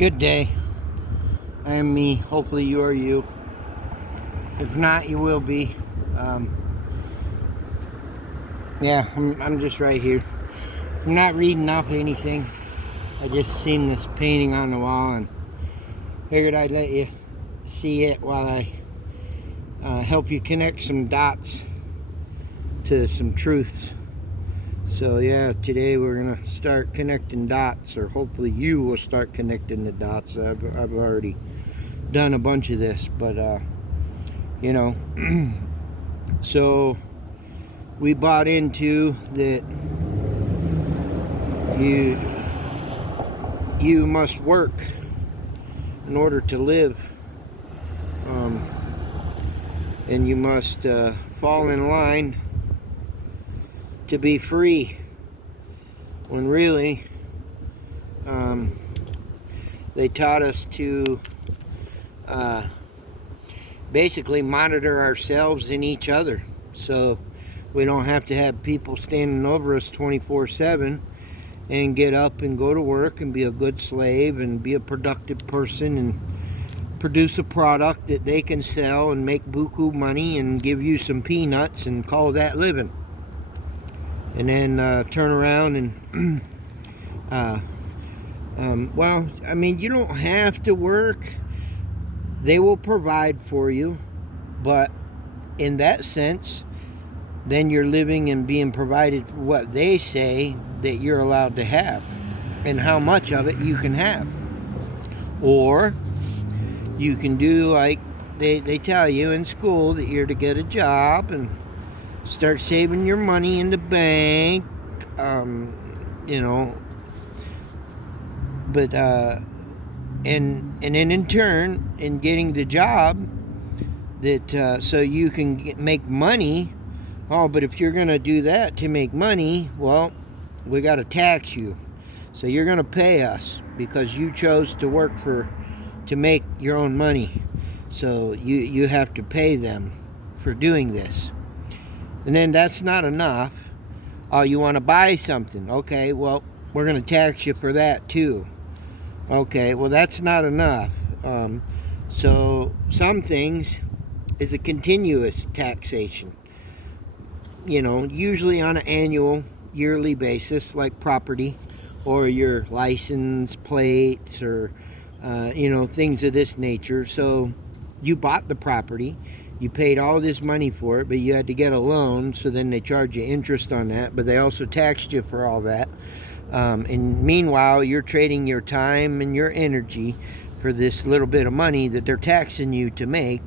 Good day. I am me. Hopefully you are you. If not, you will be. I'm just right here. I'm not reading off anything. I just seen this painting on the wall and figured I'd let you see it while I help you connect some dots to some truths. So yeah, today we're gonna start connecting dots, or hopefully you will start connecting the dots. I've already done a bunch of this, but so we bought into that you must work in order to live, and you must fall in line to be free, when really they taught us to basically monitor ourselves and each other, so we don't have to have people standing over us 24/7, and get up and go to work and be a good slave and be a productive person and produce a product that they can sell and make buku money and give you some peanuts and call that living. And then turn around and you don't have to work. They will provide for you, but in that sense, then you're living and being provided for what they say that you're allowed to have and how much of it you can have. Or you can do like they tell you in school, that you're to get a job and start saving your money in the bank, and then in turn, in getting the job, that so you can make money. Oh, but if you're gonna do that to make money, well, we got to tax you, so you're gonna pay us because you chose to work to make your own money, so you have to pay them for doing this. And then that's not enough. Oh, you want to buy something? Okay, well, we're going to tax you for that too. Okay, well, that's not enough. So some things is a continuous taxation. Usually on an annual, yearly basis, like property or your license plates, or things of this nature. So you bought the property. You paid all this money for it, but you had to get a loan, so then they charge you interest on that, but they also taxed you for all that. And meanwhile, you're trading your time and your energy for this little bit of money that they're taxing you to make,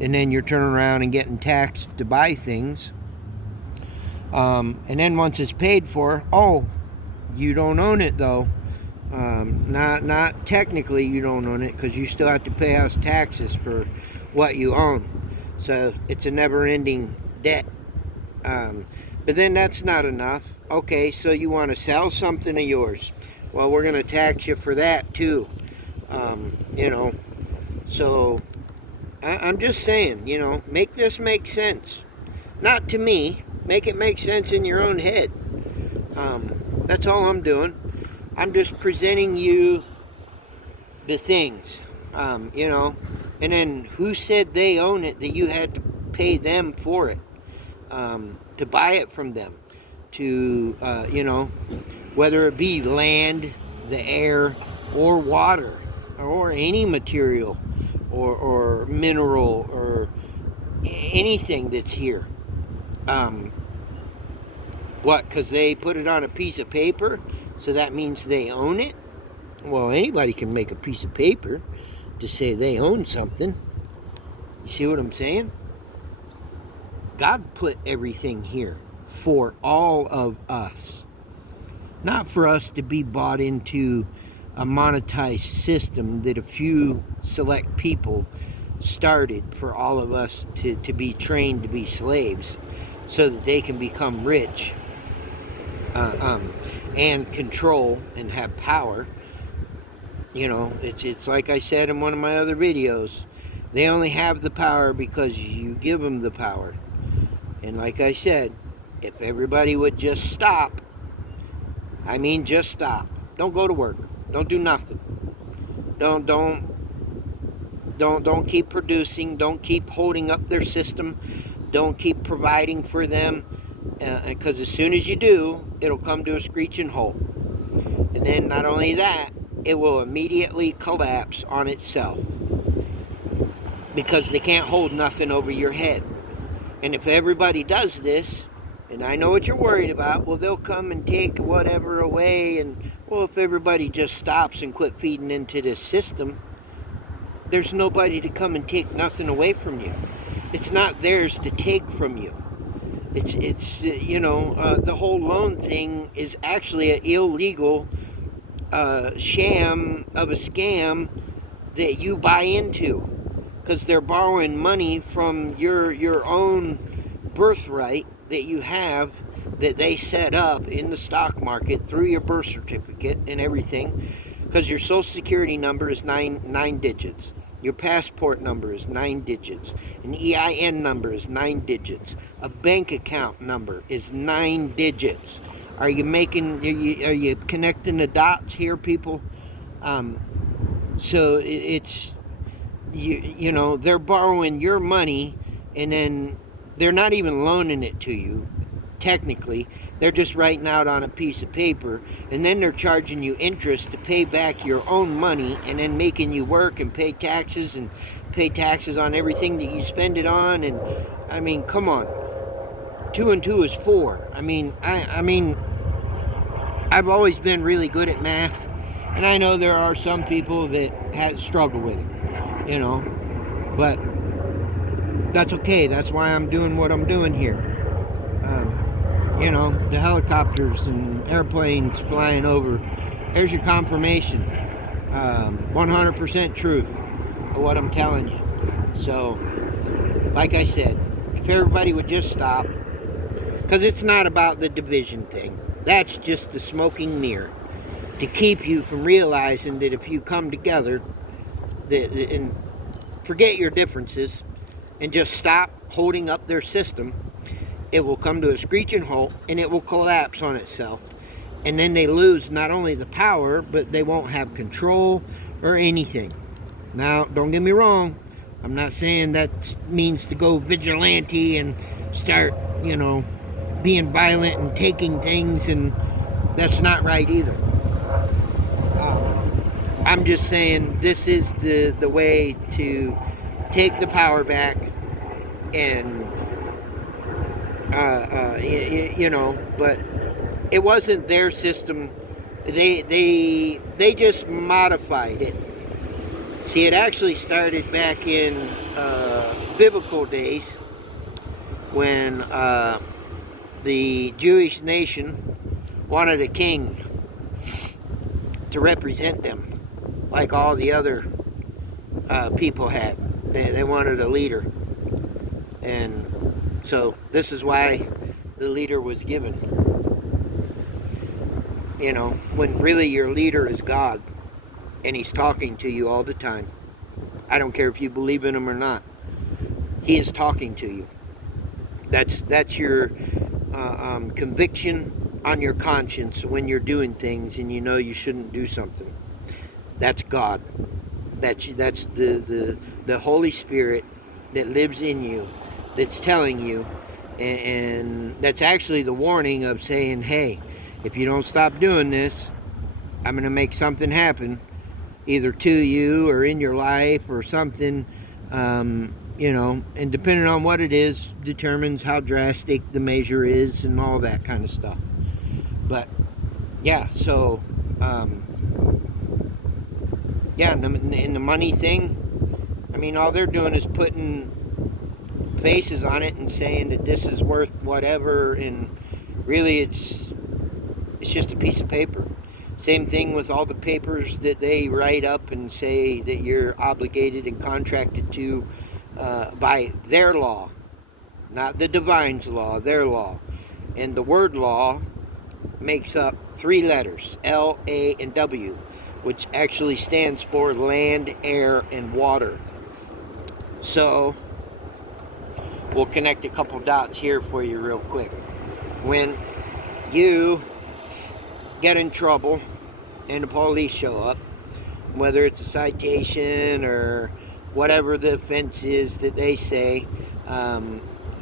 and then you're turning around and getting taxed to buy things. And then once it's paid for, you don't own it though. Not technically you don't own it, because you still have to pay us taxes for what you own. So it's a never-ending debt. But then that's not enough. Okay, so you want to sell something of yours. Well, we're going to tax you for that too. So I'm just saying, make this make sense. Not to me. Make it make sense in your own head. That's all I'm doing. I'm just presenting you the things, and then who said they own it, that you had to pay them for it, to buy it from them, to, whether it be land, the air, or water, or any material, or mineral, or anything that's here. Because they put it on a piece of paper, so that means they own it? Well, anybody can make a piece of paper to say they own something. You see what I'm saying? God put everything here for all of us, not for us to be bought into a monetized system that a few select people started for all of us to be trained to be slaves, so that they can become rich, and control and have power. It's like I said in one of my other videos, they only have the power because you give them the power. And like I said, if everybody would just stop, just stop. Don't go to work. Don't do nothing. Don't keep producing. Don't keep holding up their system. Don't keep providing for them, because as soon as you do, it'll come to a screeching halt. And then not only that, it will immediately collapse on itself, because they can't hold nothing over your head. And if everybody does this, and I know what you're worried about, well, they'll come and take whatever away. And, well, if everybody just stops and quit feeding into this system, there's nobody to come and take nothing away from you. It's not theirs to take from you. It's the whole loan thing is actually an illegal sham of a scam that you buy into, because they're borrowing money from your own birthright that you have, that they set up in the stock market through your birth certificate and everything, because your social security number is nine digits. Your passport number is 9 digits. An EIN number is 9 digits. A bank account number is 9 digits. Are you connecting the dots here, people? So it's they're borrowing your money, and then they're not even loaning it to you. Technically, they're just writing out on a piece of paper, and then they're charging you interest to pay back your own money, and then making you work and pay taxes on everything that you spend it on. And I mean, come on, 2 and 2 is 4. I mean, I've always been really good at math, and I know there are some people that struggle with it, but that's okay. That's why I'm doing what I'm doing here. The helicopters and airplanes flying over. There's your confirmation. 100% truth of what I'm telling you. So, like I said, if everybody would just stop, because it's not about the division thing. That's just the smoking mirror to keep you from realizing that if you come together and forget your differences and just stop holding up their system, it will come to a screeching halt, and it will collapse on itself. And then they lose not only the power, but they won't have control or anything. Now, don't get me wrong. I'm not saying that means to go vigilante and start, being violent and taking things, and that's not right either. I'm just saying this is the way to take the power back, and but it wasn't their system. They just modified it. See, it actually started back in biblical days, when the Jewish nation wanted a king to represent them, like all the other people had. They wanted a leader, and so this is why the leader was given. When really your leader is God, and he's talking to you all the time. I don't care if you believe in him or not. He is talking to you. That's your conviction on your conscience when you're doing things and you shouldn't do something. That's God. That's the Holy Spirit that lives in you, that's telling you, and that's actually the warning of saying, hey, if you don't stop doing this, I'm going to make something happen, either to you or in your life or something, and depending on what it is, determines how drastic the measure is and all that kind of stuff. But, yeah, so, in the money thing, all they're doing is putting faces on it and saying that this is worth whatever, and really it's just a piece of paper. Same thing with all the papers that they write up and say that you're obligated and contracted to by their law, not the divine's law, their law. And the word law makes up 3 letters, L, A, and W, which actually stands for land, air, and water. So we'll connect a couple dots here for you real quick. When you get in trouble and the police show up, whether it's a citation or whatever the offense is that they say.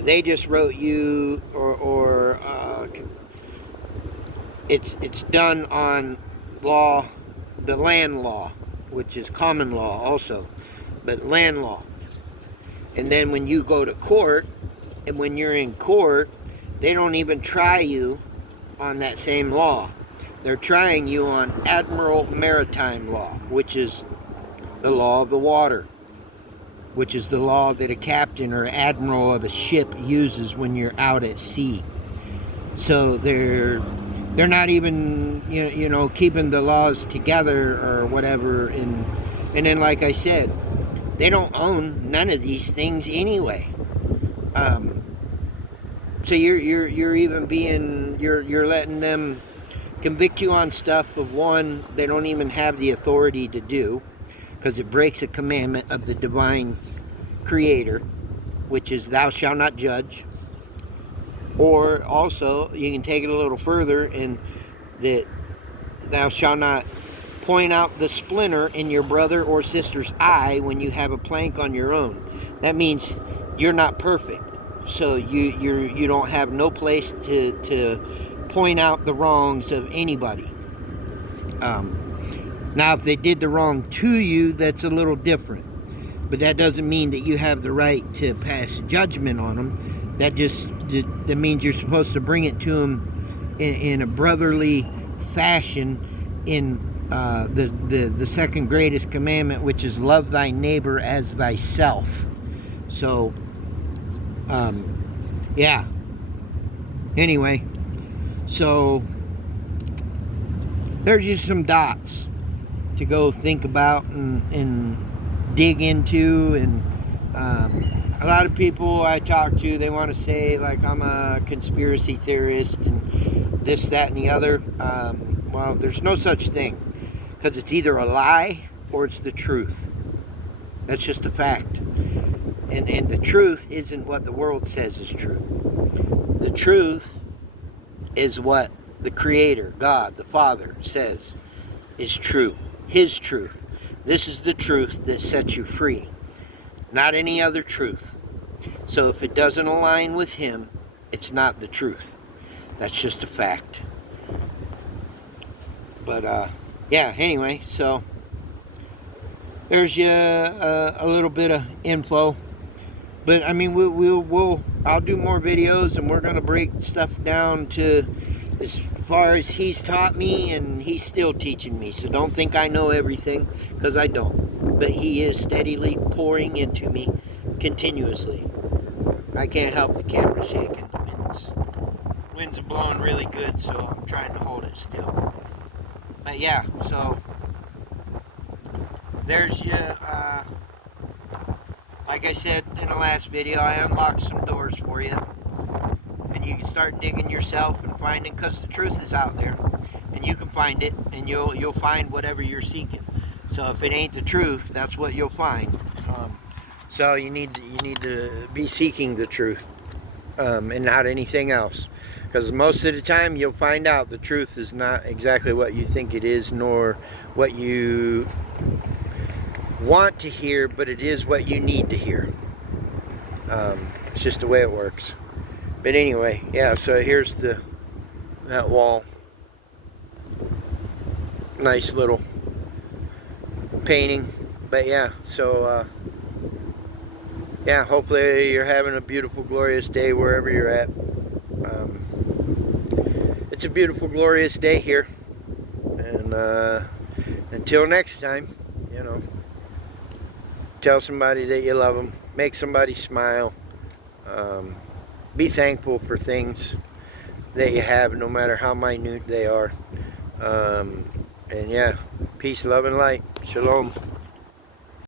They just wrote you, or it's done on law, the land law, which is common law also, but land law. And then when you go to court, and when you're in court, they don't even try you on that same law. They're trying you on Admiral Maritime Law, which is the law of the water, which is the law that a captain or admiral of a ship uses when you're out at sea. So they're not even keeping the laws together or whatever. And then, like I said, they don't own none of these things anyway. So you're even being you're letting them convict you on stuff of one they don't even have the authority to do, because it breaks a commandment of the divine creator, which is thou shalt not judge. Or also you can take it a little further, in that thou shalt not point out the splinter in your brother or sister's eye when you have a plank on your own. That means you're not perfect, so you don't have no place to point out the wrongs of anybody. Now, if they did the wrong to you, that's a little different. But that doesn't mean that you have the right to pass judgment on them. That means you're supposed to bring it to them in a brotherly fashion, in the second greatest commandment, which is love thy neighbor as thyself. So, yeah. Anyway, so there's just some dots to go think about and dig into. And a lot of people I talk to, they want to say like I'm a conspiracy theorist and this, that, and the other. Well, there's no such thing, because it's either a lie or it's the truth. That's just a fact. And the truth isn't what the world says is true. The truth is what the Creator, God, the Father, says is true. His truth. This is the truth that sets you free, not any other truth. So if it doesn't align with Him, it's not the truth. That's just a fact. But yeah, anyway, so there's a little bit of info. But I mean, I'll do more videos, and we're gonna break stuff down to as far as He's taught me, and He's still teaching me. So don't think I know everything, because I don't. But He is steadily pouring into me continuously. I can't help the camera shaking. Winds are blowing really good, so I'm trying to hold it still. But yeah, so there's your, like I said in the last video, I unlocked some doors for you. And you can start digging yourself and finding, because the truth is out there. And you can find it, and you'll find whatever you're seeking. So if it ain't the truth, that's what you'll find. So you need to be seeking the truth, and not anything else. Because most of the time you'll find out the truth is not exactly what you think it is, nor what you want to hear, but it is what you need to hear. It's just the way it works. But anyway, yeah, so here's that wall. Nice little painting. But yeah, so yeah, hopefully you're having a beautiful, glorious day wherever you're at. It's a beautiful, glorious day here. And until next time, tell somebody that you love them. Make somebody smile. Be thankful for things that you have, no matter how minute they are. And yeah, peace, love, and light. Shalom.